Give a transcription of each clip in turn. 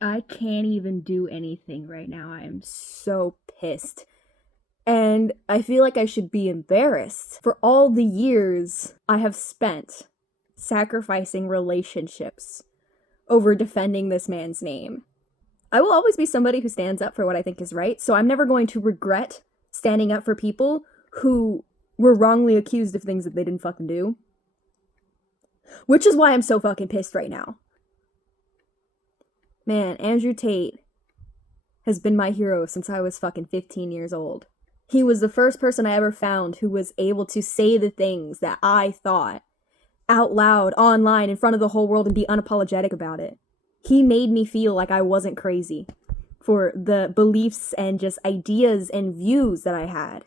I can't even do anything right now. I am so pissed. And I feel like I should be embarrassed for all the years I have spent sacrificing relationships over defending this man's name. I will always be somebody who stands up for what I think is right, so I'm never going to regret standing up for people who were wrongly accused of things that they didn't fucking do. Which is why I'm so fucking pissed right now. Man, Andrew Tate has been my hero since I was fucking 15 years old. He was the first person I ever found who was able to say the things that I thought out loud, online, in front of the whole world and be unapologetic about it. He made me feel like I wasn't crazy for the beliefs and just ideas and views that I had.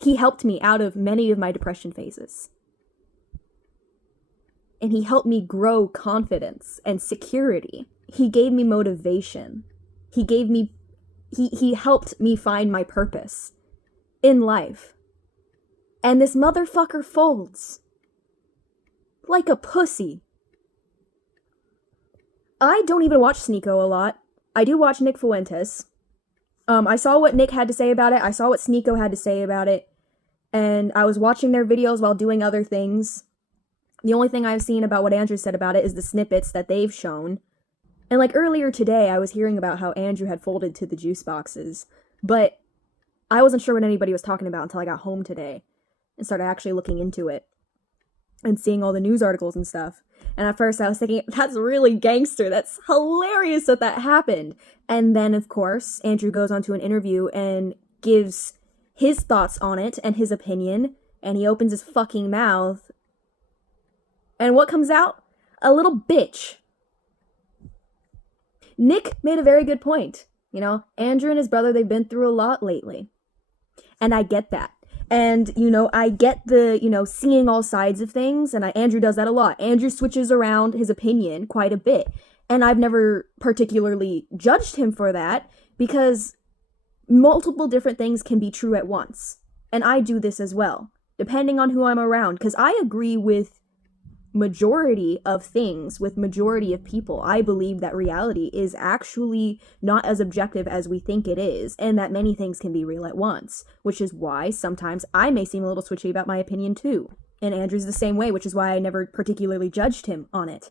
He helped me out of many of my depression phases. And he helped me grow confidence and security. He gave me motivation. He helped me find my purpose in life. And this motherfucker folds like a pussy. I don't even watch Sneako a lot. I do watch Nick Fuentes. I saw what Nick had to say about it. I saw what Sneako had to say about it. And I was watching their videos while doing other things. The only thing I've seen about what Andrew said about it is the snippets that they've shown. And like earlier today, I was hearing about how Andrew had folded to the juice boxes. But I wasn't sure what anybody was talking about until I got home today and started actually looking into it and seeing all the news articles and stuff. And at first I was thinking, that's really gangster. That's hilarious that happened. And then, of course, Andrew goes on to an interview and gives his thoughts on it and his opinion. And he opens his fucking mouth. And what comes out? A little bitch. Nick made a very good point. You know, Andrew and his brother, they've been through a lot lately. And I get that. And, you know, I get the, you know, seeing all sides of things. And Andrew does that a lot. Andrew switches around his opinion quite a bit. And I've never particularly judged him for that because multiple different things can be true at once. And I do this as well, depending on who I'm around. Because I agree with majority of things, with majority of people. I believe that reality is actually not as objective as we think it is, and that many things can be real at once, which is why sometimes I may seem a little switchy about my opinion too. And Andrew's the same way, which is why I never particularly judged him on it.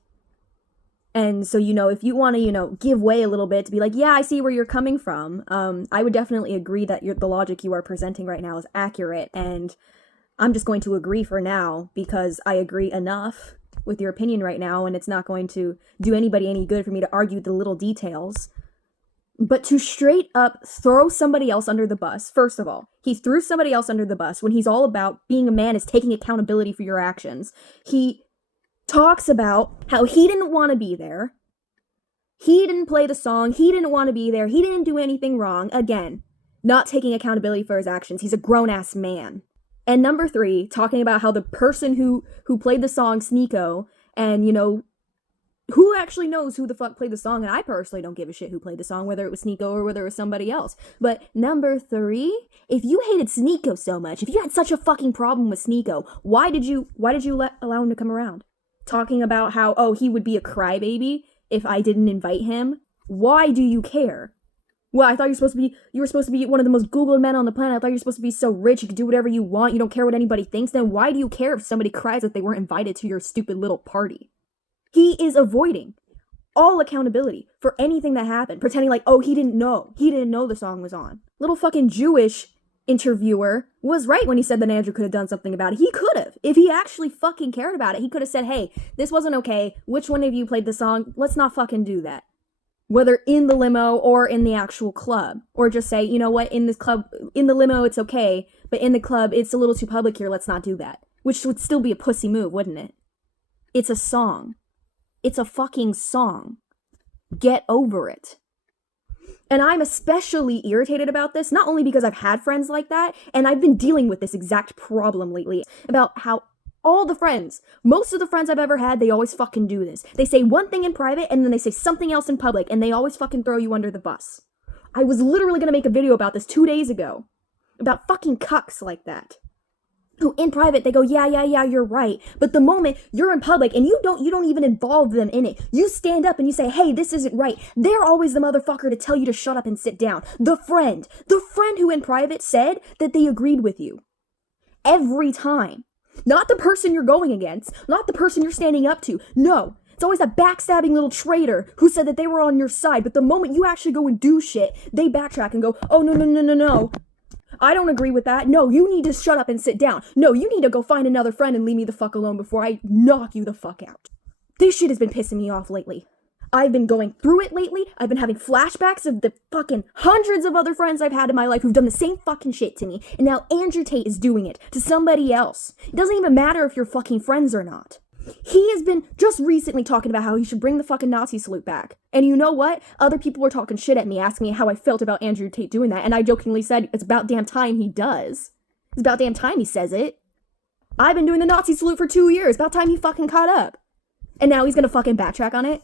And so, you know, if you want to, you know, give way a little bit to be like, yeah, I see where you're coming from, I would definitely agree that the logic you are presenting right now is accurate, and I'm just going to agree for now because I agree enough with your opinion right now, and it's not going to do anybody any good for me to argue the little details. But to straight up throw somebody else under the bus, first of all, he threw somebody else under the bus when he's all about being a man is taking accountability for your actions. He talks about how he didn't want to be there. He didn't play the song. He didn't want to be there. He didn't do anything wrong. Again, not taking accountability for his actions. He's a grown-ass man. And number 3, talking about how the person who played the song, Sneako, and, you know, who actually knows who the fuck played the song? And I personally don't give a shit who played the song, whether it was Sneako or whether it was somebody else. But number 3, if you hated Sneako so much, if you had such a fucking problem with Sneako, why did you allow him to come around? Talking about how, oh, he would be a crybaby if I didn't invite him. Why do you care? Well, I thought you were supposed to be one of the most Googled men on the planet. I thought you were supposed to be so rich, you could do whatever you want, you don't care what anybody thinks. Then why do you care if somebody cries that they weren't invited to your stupid little party? He is avoiding all accountability for anything that happened, pretending like, oh, he didn't know the song was on. Little fucking Jewish interviewer was right when he said that Andrew could have done something about it. He could have. If he actually fucking cared about it, he could have said, hey, this wasn't okay. Which one of you played the song? Let's not fucking do that. Whether in the limo or in the actual club. Or just say, you know what, in this club, in the limo it's okay, but in the club it's a little too public here, let's not do that. Which would still be a pussy move, wouldn't it? It's a song. It's a fucking song. Get over it. And I'm especially irritated about this, not only because I've had friends like that, and I've been dealing with this exact problem lately, about how most of the friends I've ever had, they always fucking do this. They say one thing in private, and then they say something else in public, and they always fucking throw you under the bus. I was literally gonna make a video about this 2 days ago. About fucking cucks like that. who in private, they go, yeah, you're right. But the moment you're in public and you don't even involve them in it, you stand up and you say, hey, this isn't right. They're always the motherfucker to tell you to shut up and sit down. The friend who in private said that they agreed with you. Every time. Not the person you're going against, not the person you're standing up to. No. It's always that backstabbing little traitor who said that they were on your side, but the moment you actually go and do shit, they backtrack and go, oh, no. I don't agree with that. No, you need to shut up and sit down. No, you need to go find another friend and leave me the fuck alone before I knock you the fuck out. This shit has been pissing me off lately. I've been going through it lately. I've been having flashbacks of the fucking hundreds of other friends I've had in my life who've done the same fucking shit to me. And now Andrew Tate is doing it to somebody else. It doesn't even matter if you're fucking friends or not. He has been just recently talking about how he should bring the fucking Nazi salute back. And you know what? Other people were talking shit at me, asking me how I felt about Andrew Tate doing that. And I jokingly said, it's about damn time he does. It's about damn time he says it. I've been doing the Nazi salute for 2 years. About time he fucking caught up. And now he's gonna fucking backtrack on it?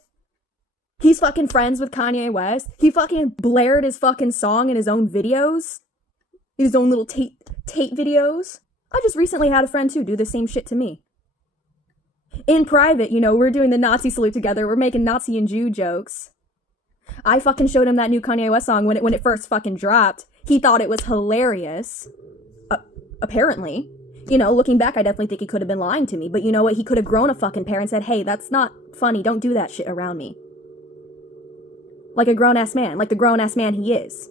He's fucking friends with Kanye West. He fucking blared his fucking song in his own videos. His own little Tate videos. I just recently had a friend too do the same shit to me. In private, we're doing the Nazi salute together. We're making Nazi and Jew jokes. I fucking showed him that new Kanye West song when it first fucking dropped. He thought it was hilarious. Apparently. Looking back, I definitely think he could have been lying to me. But you know what? He could have grown a fucking pair and said, hey, that's not funny. Don't do that shit around me. Like a grown-ass man. Like the grown-ass man he is.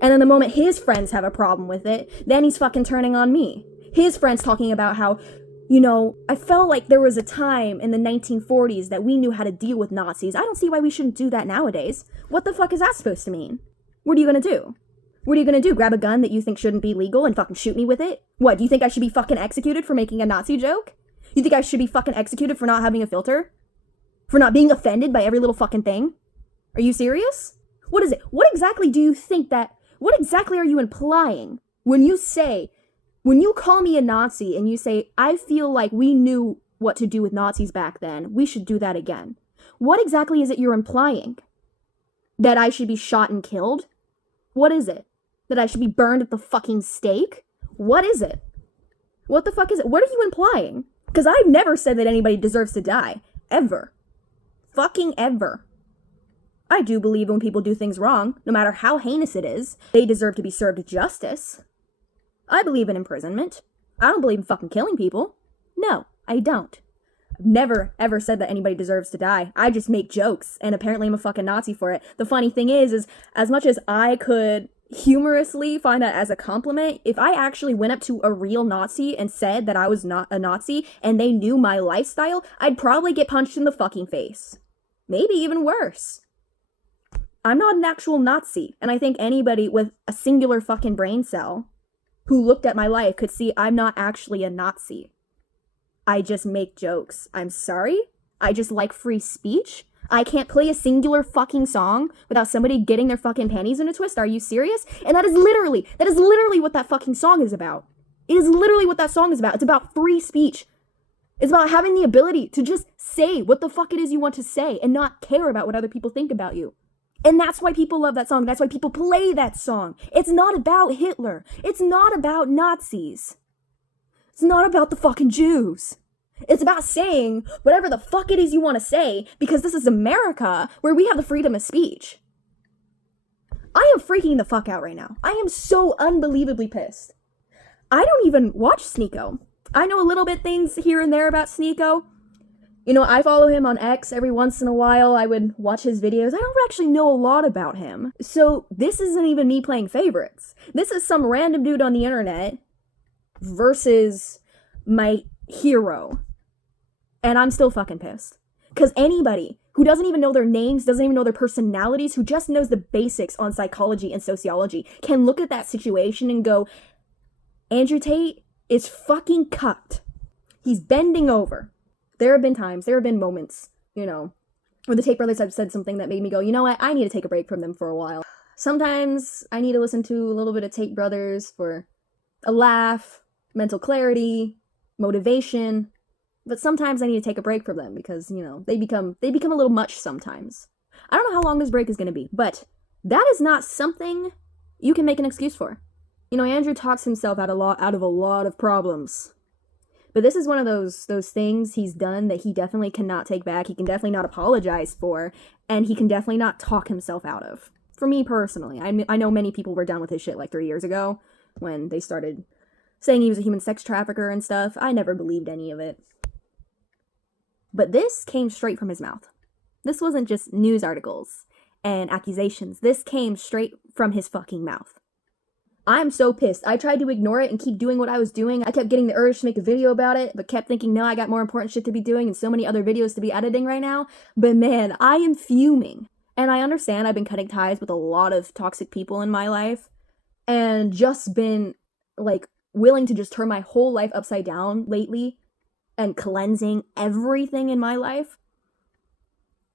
And then the moment his friends have a problem with it, then he's fucking turning on me. His friends talking about how, I felt like there was a time in the 1940s that we knew how to deal with Nazis. I don't see why we shouldn't do that nowadays. What the fuck is that supposed to mean? What are you gonna do? What are you gonna do? Grab a gun that you think shouldn't be legal and fucking shoot me with it? What, do you think I should be fucking executed for making a Nazi joke? You think I should be fucking executed for not having a filter? For not being offended by every little fucking thing? Are you serious? What is it? What exactly are you implying when you call me a Nazi and you say, I feel like we knew what to do with Nazis back then, we should do that again? What exactly is it you're implying? That I should be shot and killed? What is it? That I should be burned at the fucking stake? What is it? What the fuck is it? What are you implying? Because I've never said that anybody deserves to die. Ever. Fucking ever. I do believe when people do things wrong, no matter how heinous it is, they deserve to be served justice. I believe in imprisonment. I don't believe in fucking killing people. No, I don't. I've never, ever said that anybody deserves to die. I just make jokes, and apparently I'm a fucking Nazi for it. The funny thing is as much as I could humorously find that as a compliment, if I actually went up to a real Nazi and said that I was not a Nazi, and they knew my lifestyle, I'd probably get punched in the fucking face. Maybe even worse. I'm not an actual Nazi, and I think anybody with a singular fucking brain cell who looked at my life could see I'm not actually a Nazi. I just make jokes. I'm sorry? I just like free speech? I can't play a singular fucking song without somebody getting their fucking panties in a twist? Are you serious? And that is literally what that fucking song is about. It is literally what that song is about. It's about free speech. It's about having the ability to just say what the fuck it is you want to say and not care about what other people think about you. And that's why people love that song. That's why people play that song. It's not about Hitler. It's not about Nazis. It's not about the fucking Jews. It's about saying whatever the fuck it is you want to say, because this is America where we have the freedom of speech. I am freaking the fuck out right now. I am so unbelievably pissed. I don't even watch Sneako. I know a little bit things here and there about Sneako. I follow him on X every once in a while. I would watch his videos. I don't actually know a lot about him. So this isn't even me playing favorites. This is some random dude on the internet versus my hero. And I'm still fucking pissed. Because anybody who doesn't even know their names, doesn't even know their personalities, who just knows the basics on psychology and sociology, can look at that situation and go, Andrew Tate is fucking cucked. He's bending over. There have been moments, where the Tate brothers have said something that made me go, you know what, I need to take a break from them for a while. Sometimes I need to listen to a little bit of Tate brothers for a laugh, mental clarity, motivation, but sometimes I need to take a break from them because, they become a little much sometimes. I don't know how long this break is going to be, but that is not something you can make an excuse for. Andrew talks himself out of a lot of problems. But this is one of those things he's done that he definitely cannot take back. He can definitely not apologize for, and he can definitely not talk himself out of. For me personally, I know many people were done with his shit like 3 years ago when they started saying he was a human sex trafficker and stuff. I never believed any of it. But this came straight from his mouth. This wasn't just news articles and accusations. This came straight from his fucking mouth. I'm so pissed. I tried to ignore it and keep doing what I was doing. I kept getting the urge to make a video about it, but kept thinking, no, I got more important shit to be doing and so many other videos to be editing right now. But man, I am fuming. And I understand I've been cutting ties with a lot of toxic people in my life and just been, like, willing to just turn my whole life upside down lately and cleansing everything in my life.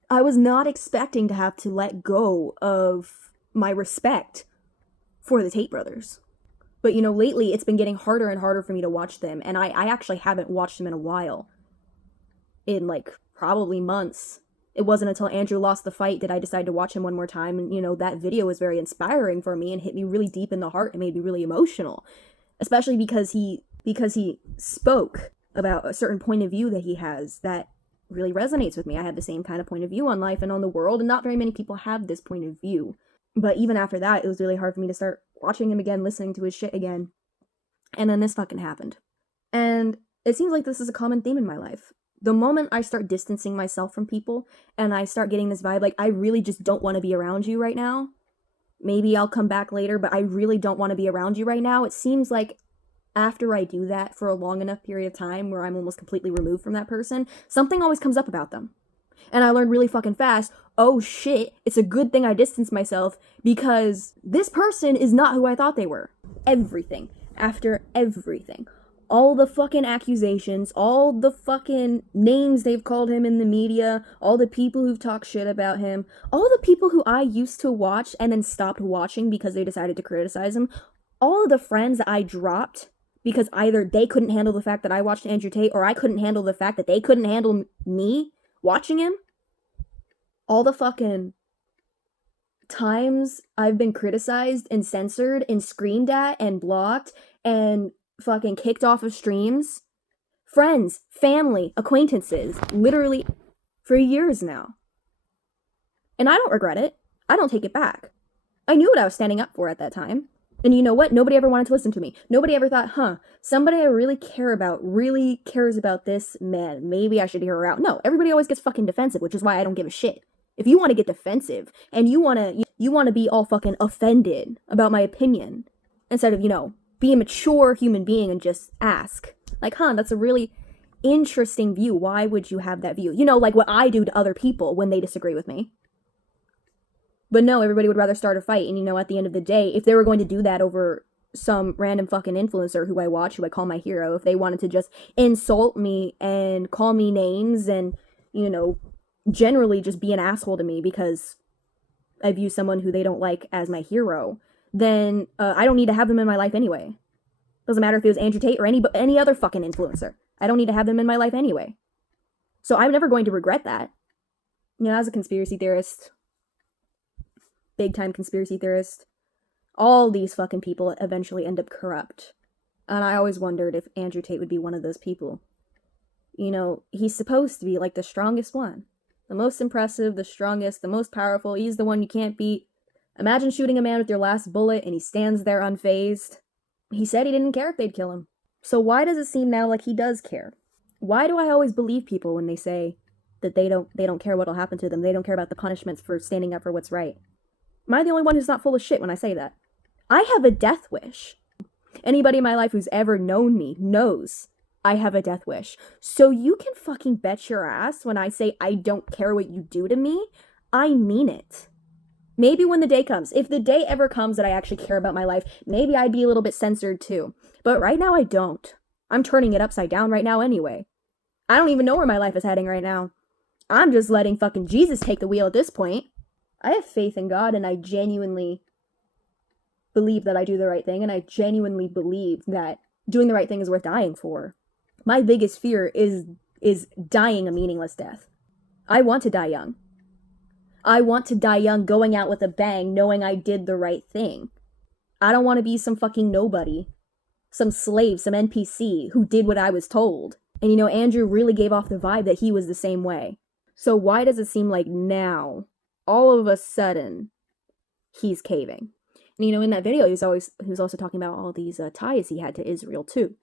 I was not expecting to have to let go of my respect for the Tate brothers. But, you know, lately it's been getting harder and harder for me to watch them, and I actually haven't watched them in a while. In, like, probably months. It wasn't until Andrew lost the fight that I decided to watch him one more time, and, you know, that video was very inspiring for me and hit me really deep in the heart and made me really emotional. Especially because he spoke about a certain point of view that he has that really resonates with me. I have the same kind of point of view on life and on the world, and not very many people have this point of view. But even after that, it was really hard for me to start watching him again, listening to his shit again. And then this fucking happened. And it seems like this is a common theme in my life. The moment I start distancing myself from people, and I start getting this vibe, like, I really just don't want to be around you right now. Maybe I'll come back later, but I really don't want to be around you right now. It seems like after I do that for a long enough period of time where I'm almost completely removed from that person, something always comes up about them. And I learned really fucking fast, oh shit, it's a good thing I distanced myself because this person is not who I thought they were. Everything. After everything. All the fucking accusations, all the fucking names they've called him in the media, all the people who've talked shit about him, all the people who I used to watch and then stopped watching because they decided to criticize him, all of the friends that I dropped because either they couldn't handle the fact that I watched Andrew Tate or I couldn't handle the fact that they couldn't handle me watching him. All the fucking times I've been criticized and censored and screamed at and blocked and fucking kicked off of streams. Friends, family, acquaintances, literally for years now. And I don't regret it. I don't take it back. I knew what I was standing up for at that time. And you know what? Nobody ever wanted to listen to me. Nobody ever thought, somebody I really care about really cares about this, man, maybe I should hear her out. No, everybody always gets fucking defensive, which is why I don't give a shit. If you want to get defensive and you want to be all fucking offended about my opinion instead of, be a mature human being and just ask, like, that's a really interesting view. Why would you have that view? Like what I do to other people when they disagree with me. But no, everybody would rather start a fight. And at the end of the day, if they were going to do that over some random fucking influencer who I watch, who I call my hero, if they wanted to just insult me and call me names and, generally just be an asshole to me because I view someone who they don't like as my hero, then I don't need to have them in my life anyway. Doesn't matter if it was Andrew Tate or any other fucking influencer. I don't need to have them in my life anyway. So I'm never going to regret that. As a conspiracy theorist, big time conspiracy theorist, all these fucking people eventually end up corrupt. And I always wondered if Andrew Tate would be one of those people. He's supposed to be like the strongest one. The most impressive, the strongest, the most powerful. He's the one you can't beat. Imagine shooting a man with your last bullet and he stands there unfazed. He said he didn't care if they'd kill him. So why does it seem now like he does care? Why do I always believe people when they say that they don't care what'll happen to them? They don't care about the punishments for standing up for what's right. Am I the only one who's not full of shit when I say that? I have a death wish. Anybody in my life who's ever known me knows I have a death wish. So you can fucking bet your ass when I say I don't care what you do to me, I mean it. Maybe when the day comes, if the day ever comes that I actually care about my life, maybe I'd be a little bit censored too. But right now I don't. I'm turning it upside down right now anyway. I don't even know where my life is heading right now. I'm just letting fucking Jesus take the wheel at this point. I have faith in God and I genuinely believe that I do the right thing, and I genuinely believe that doing the right thing is worth dying for. My biggest fear is dying a meaningless death. I want to die young. I want to die young going out with a bang knowing I did the right thing. I don't want to be some fucking nobody. some slave, some NPC who did what I was told. And you know, Andrew really gave off the vibe that he was the same way. So why does it seem like now, all of a sudden, he's caving? And you know, in that video, he was also talking about all these ties he had to Israel too.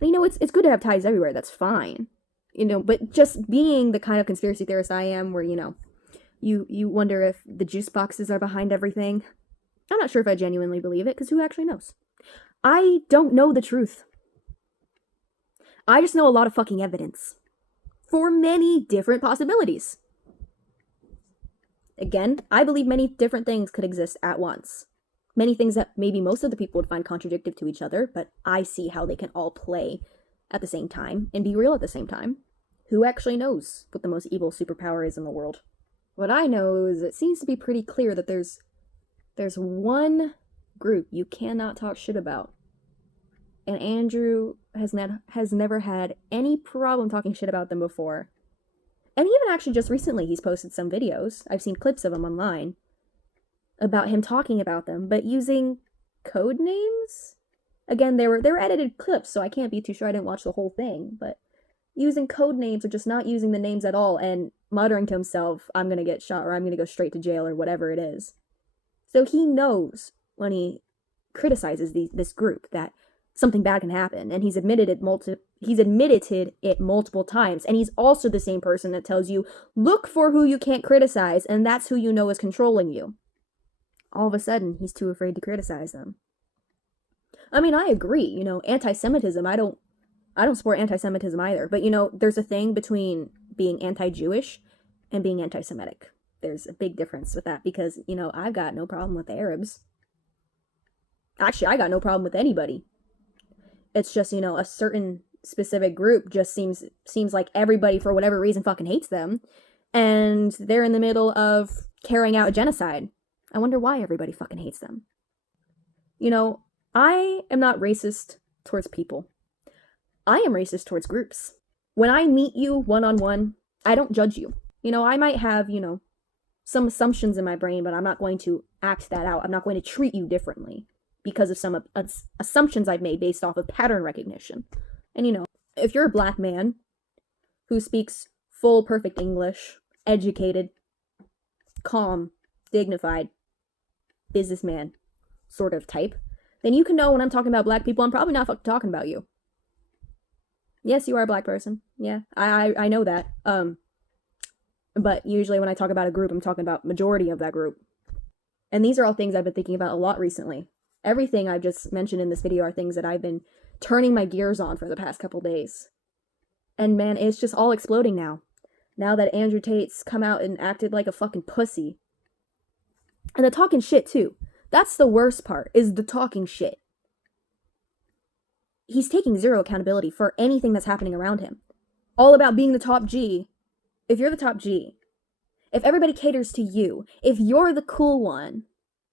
And you know, it's good to have ties everywhere. That's fine. You know, but just being the kind of conspiracy theorist I am, where, you know, you wonder if the juice boxes are behind everything. I'm not sure if I genuinely believe it, because who actually knows? I don't know the truth. I just know a lot of fucking evidence for many different possibilities. Again, I believe many different things could exist at once. Many things that maybe most of the people would find contradictory to each other, but I see how they can all play at the same time and be real at the same time. Who actually knows what the most evil superpower is in the world? What I know is it seems to be pretty clear that there's one group you cannot talk shit about. And Andrew has never had any problem talking shit about them before. And even actually just recently he's posted some videos, I've seen clips of them online, about him talking about them, but using code names? Again, they were edited clips, so I can't be too sure, I didn't watch the whole thing, but using code names or just not using the names at all and muttering to himself, I'm gonna get shot or I'm gonna go straight to jail or whatever it is. So he knows when he criticizes this group that something bad can happen, and he's admitted it multiple times, and he's also the same person that tells you, look for who you can't criticize, and that's who you know is controlling you. All of a sudden, he's too afraid to criticize them. I mean, I agree, you know, anti-Semitism, I don't support anti-Semitism either, but you know, there's a thing between being anti-Jewish and being anti-Semitic. There's a big difference with that, because, you know, I've got no problem with the Arabs. Actually, I got no problem with anybody. It's just, you know, a certain specific group just seems like everybody, for whatever reason, fucking hates them. And they're in the middle of carrying out a genocide. I wonder why everybody fucking hates them. You know, I am not racist towards people. I am racist towards groups. When I meet you one-on-one, I don't judge you. You know, I might have, you know, some assumptions in my brain, but I'm not going to act that out. I'm not going to treat you differently because of some assumptions I've made based off of pattern recognition. And you know, if you're a black man who speaks full, perfect English, educated, calm, dignified, businessman sort of type, then you can know when I'm talking about black people, I'm probably not fucking talking about you. Yes, you are a black person. Yeah, I know that. But usually when I talk about a group, I'm talking about majority of that group. And these are all things I've been thinking about a lot recently. Everything I've just mentioned in this video are things that I've been turning my gears on for the past couple days. And man, it's just all exploding now. Now that Andrew Tate's come out and acted like a fucking pussy. And the talking shit too. That's the worst part, is the talking shit. He's taking zero accountability for anything that's happening around him. All about being the top G. If you're the top G, if everybody caters to you, if you're the cool one,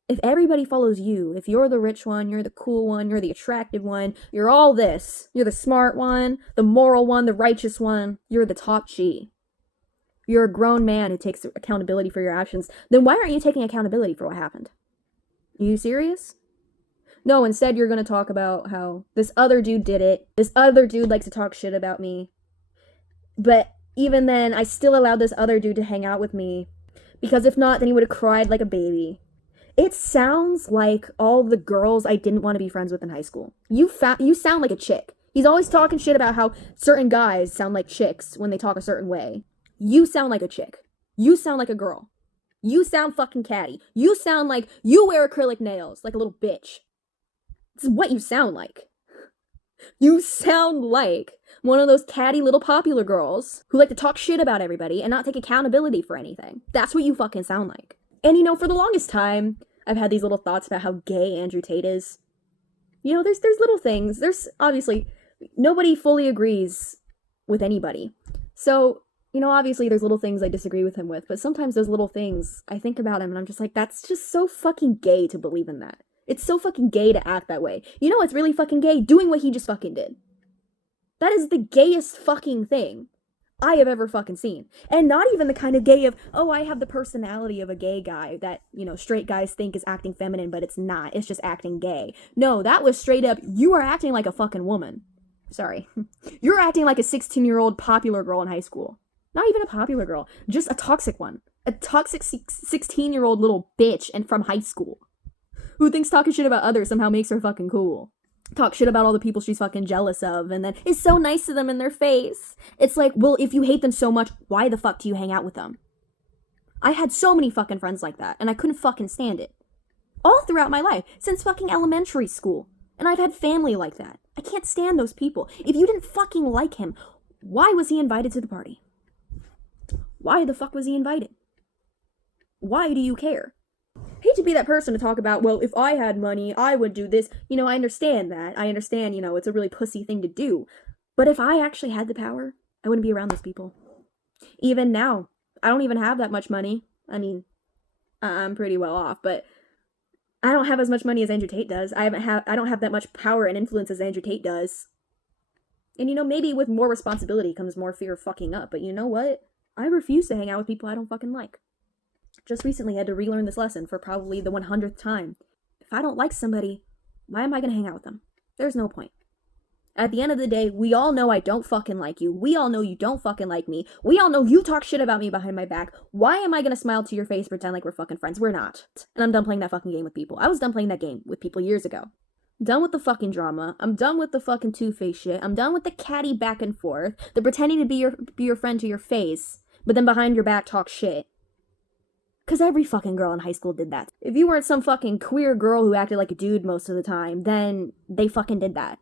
if everybody follows you, if you're the rich one, you're the cool one, you're the attractive one, you're all this, you're the smart one, the moral one, the righteous one, you're the top G. You're a grown man who takes accountability for your actions, then why aren't you taking accountability for what happened? Are you serious? No, instead you're going to talk about how this other dude did it, this other dude likes to talk shit about me, but even then, I still allowed this other dude to hang out with me, because if not, then he would have cried like a baby. It sounds like all the girls I didn't want to be friends with in high school. You sound like a chick. He's always talking shit about how certain guys sound like chicks when they talk a certain way. You sound like a chick. You sound like a girl. You sound fucking catty. You sound like you wear acrylic nails like a little bitch. This is what you sound like. You sound like one of those catty little popular girls who like to talk shit about everybody and not take accountability for anything. That's what you fucking sound like. And you know, for the longest time, I've had these little thoughts about how gay Andrew Tate is. You know, there's little things. There's obviously, nobody fully agrees with anybody. So, you know, obviously there's little things I disagree with him with, but sometimes those little things, I think about him and I'm just like, that's just so fucking gay to believe in that. It's so fucking gay to act that way. You know what's really fucking gay? Doing what he just fucking did. That is the gayest fucking thing. I have ever fucking seen. And not even the kind of gay of, oh, I have the personality of a gay guy that, straight guys think is acting feminine, but it's not. It's just acting gay. No, that was straight up, you are acting like a fucking woman. Sorry. You're acting like a 16-year-old popular girl in high school. Not even a popular girl, just a toxic one. A toxic 16-year-old little bitch and from high school. Who thinks talking shit about others somehow makes her fucking cool. Talk shit about all the people she's fucking jealous of, and then is so nice to them in their face. It's like, well, if you hate them so much, why the fuck do you hang out with them? I had so many fucking friends like that, and I couldn't fucking stand it. All throughout my life, since fucking elementary school. And I've had family like that. I can't stand those people. If you didn't fucking like him, why was he invited to the party? Why the fuck was he invited? Why do you care? Hate to be that person to talk about, well, if I had money, I would do this. I understand that. I understand, it's a really pussy thing to do. But if I actually had the power, I wouldn't be around those people. Even now, I don't even have that much money. I mean, I'm pretty well off, but I don't have as much money as Andrew Tate does. I don't have that much power and influence as Andrew Tate does. And maybe with more responsibility comes more fear of fucking up. But you know what? I refuse to hang out with people I don't fucking like. Just recently had to relearn this lesson for probably the 100th time. If I don't like somebody, why am I gonna hang out with them? There's no point. At the end of the day, we all know I don't fucking like you. We all know you don't fucking like me. We all know you talk shit about me behind my back. Why am I gonna smile to your face, pretend like we're fucking friends? We're not. And I'm done playing that fucking game with people. I was done playing that game with people years ago. Done with the fucking drama. I'm done with the fucking two-faced shit. I'm done with the catty back and forth. The pretending to be your friend to your face, but then behind your back talk shit. Because every fucking girl in high school did that. If you weren't some fucking queer girl who acted like a dude most of the time, then they fucking did that.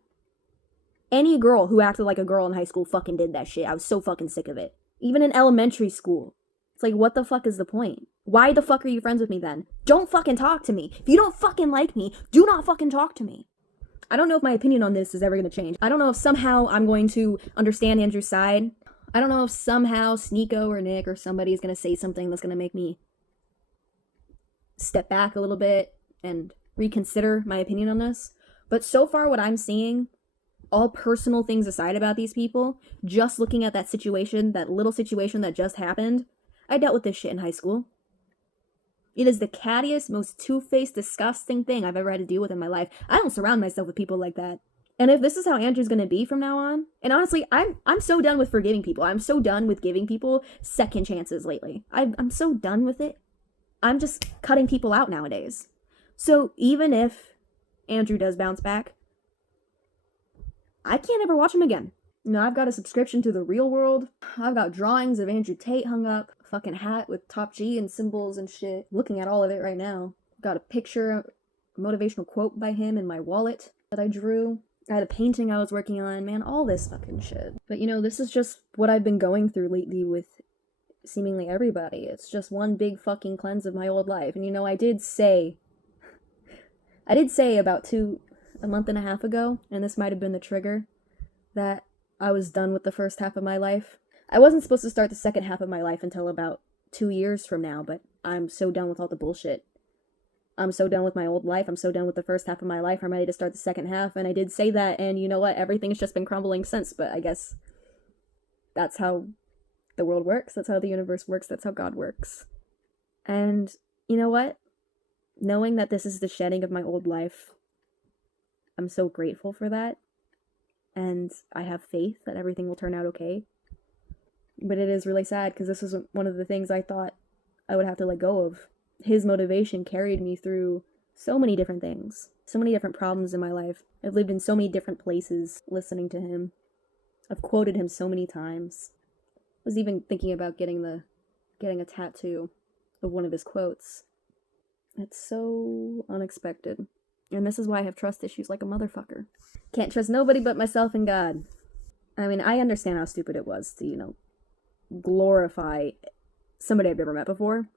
Any girl who acted like a girl in high school fucking did that shit. I was so fucking sick of it. Even in elementary school. It's like, what the fuck is the point? Why the fuck are you friends with me then? Don't fucking talk to me. If you don't fucking like me, do not fucking talk to me. I don't know if my opinion on this is ever going to change. I don't know if somehow I'm going to understand Andrew's side. I don't know if somehow Sneako or Nick or somebody is going to say something that's going to make me step back a little bit and reconsider my opinion on this. But so far what I'm seeing, all personal things aside about these people, just looking at that situation, that little situation that just happened, I dealt with this shit in high school. It is the cattiest, most two-faced, disgusting thing I've ever had to deal with in my life. I don't surround myself with people like that. And if this is how Andrew's gonna be from now on, and honestly, I'm so done with forgiving people. I'm so done with giving people second chances lately. I'm so done with it. I'm just cutting people out nowadays. So even if Andrew does bounce back, I can't ever watch him again. I've got a subscription to The Real World. I've got drawings of Andrew Tate hung up. A fucking hat with top G and symbols and shit. Looking at all of it right now. Got a picture, a motivational quote by him in my wallet that I drew. I had a painting I was working on. Man, all this fucking shit. But this is just what I've been going through lately with seemingly everybody. It's just one big fucking cleanse of my old life. And I did say about a month and a half ago, and this might have been the trigger, that I was done with the first half of my life. I wasn't supposed to start the second half of my life until about 2 years from now, but I'm so done with all the bullshit. I'm so done with my old life. I'm so done with the first half of my life. I'm ready to start the second half, and I did say that, and you know what? Everything's just been crumbling since, but I guess that's how the world works. That's how the universe works. That's how God works. And you know what? Knowing that this is the shedding of my old life, I'm so grateful for that. And I have faith that everything will turn out okay. But it is really sad because this was one of the things I thought I would have to let go of. His motivation carried me through so many different things, so many different problems in my life. I've lived in so many different places listening to him. I've quoted him so many times. I was even thinking about getting a tattoo of one of his quotes. It's so unexpected. And this is why I have trust issues like a motherfucker. Can't trust nobody but myself and God. I mean, I understand how stupid it was to, glorify somebody I've never met before.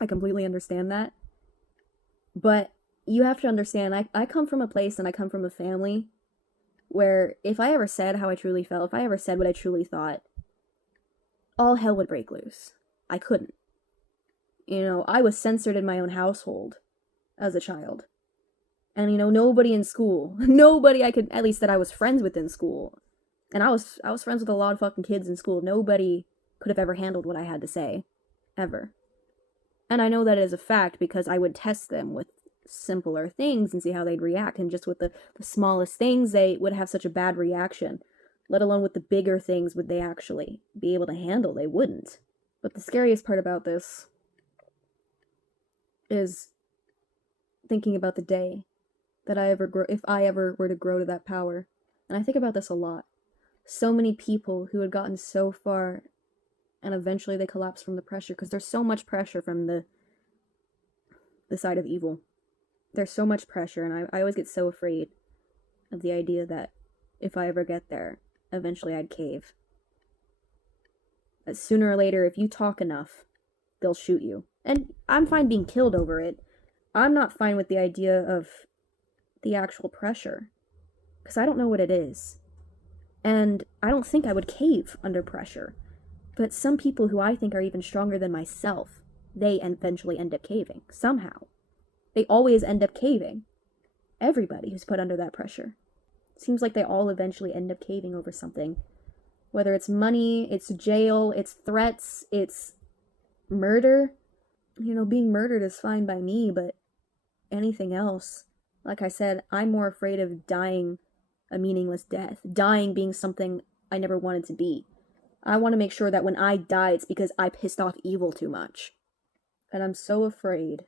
I completely understand that. But you have to understand, I come from a place and I come from a family where if I ever said how I truly felt, if I ever said what I truly thought, all hell would break loose. I couldn't. I was censored in my own household as a child. And, nobody in school, nobody I could, at least that I was friends with in school, And I was friends with a lot of fucking kids in school. Nobody could have ever handled what I had to say. Ever. And I know that is a fact because I would test them with simpler things and see how they'd react. And just with the smallest things, they would have such a bad reaction. Let alone with the bigger things would they actually be able to handle. They wouldn't. But the scariest part about this is thinking about the day that if I ever were to grow to that power. And I think about this a lot. So many people who had gotten so far and eventually they collapse from the pressure because there's so much pressure from the side of evil. There's so much pressure, and I always get so afraid of the idea that if I ever get there, eventually I'd cave. That sooner or later, if you talk enough, they'll shoot you. And I'm fine being killed over it. I'm not fine with the idea of the actual pressure, because I don't know what it is. And I don't think I would cave under pressure. But some people who I think are even stronger than myself, they eventually end up caving. Somehow. They always end up caving. Everybody who's put under that pressure. Seems like they all eventually end up caving over something. Whether it's money, it's jail, it's threats, it's murder. You know, being murdered is fine by me, but anything else, like I said, I'm more afraid of dying a meaningless death. Dying being something I never wanted to be. I want to make sure that when I die, it's because I pissed off evil too much. And I'm so afraid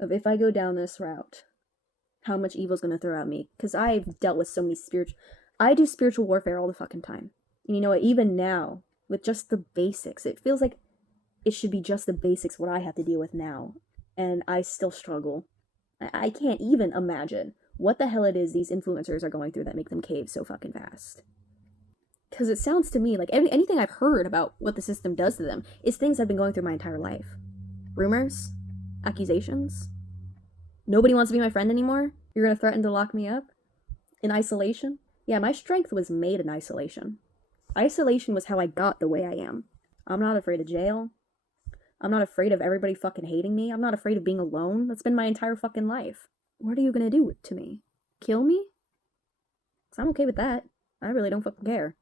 of if I go down this route, how much evil's gonna throw at me. Because I've dealt with so many I do spiritual warfare all the fucking time. And you know what, even now, with just the basics, it feels like it should be just the basics what I have to deal with now. And I still struggle. I can't even imagine what the hell it is these influencers are going through that make them cave so fucking fast. Because it sounds to me like anything I've heard about what the system does to them is things I've been going through my entire life. Rumors? Accusations? Nobody wants to be my friend anymore? You're gonna threaten to lock me up? In isolation? Yeah, my strength was made in isolation. Isolation was how I got the way I am. I'm not afraid of jail. I'm not afraid of everybody fucking hating me. I'm not afraid of being alone. That's been my entire fucking life. What are you gonna do to me? Kill me? 'Cause I'm okay with that. I really don't fucking care.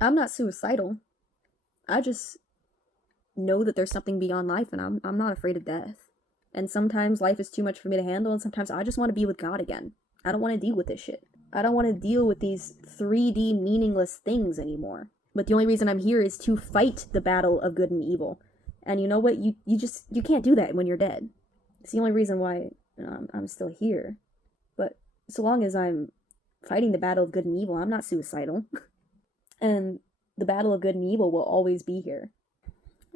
I'm not suicidal. I just know that there's something beyond life, and I'm not afraid of death. And sometimes life is too much for me to handle, and sometimes I just want to be with God again. I don't want to deal with this shit. I don't want to deal with these 3D meaningless things anymore. But the only reason I'm here is to fight the battle of good and evil. And you know what? You can't do that when you're dead. It's the only reason why I'm still here. But so long as I'm fighting the battle of good and evil, I'm not suicidal. And the battle of good and evil will always be here.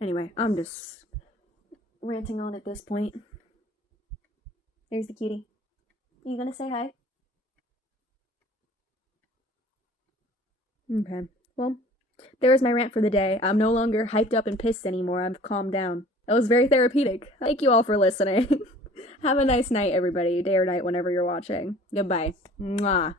Anyway, I'm just ranting on at this point. There's the cutie. You gonna say hi? Okay. Well, there's my rant for the day. I'm no longer hyped up and pissed anymore. I've calmed down. That was very therapeutic. Thank you all for listening. Have a nice night, everybody. Day or night, whenever you're watching. Goodbye. Mwah.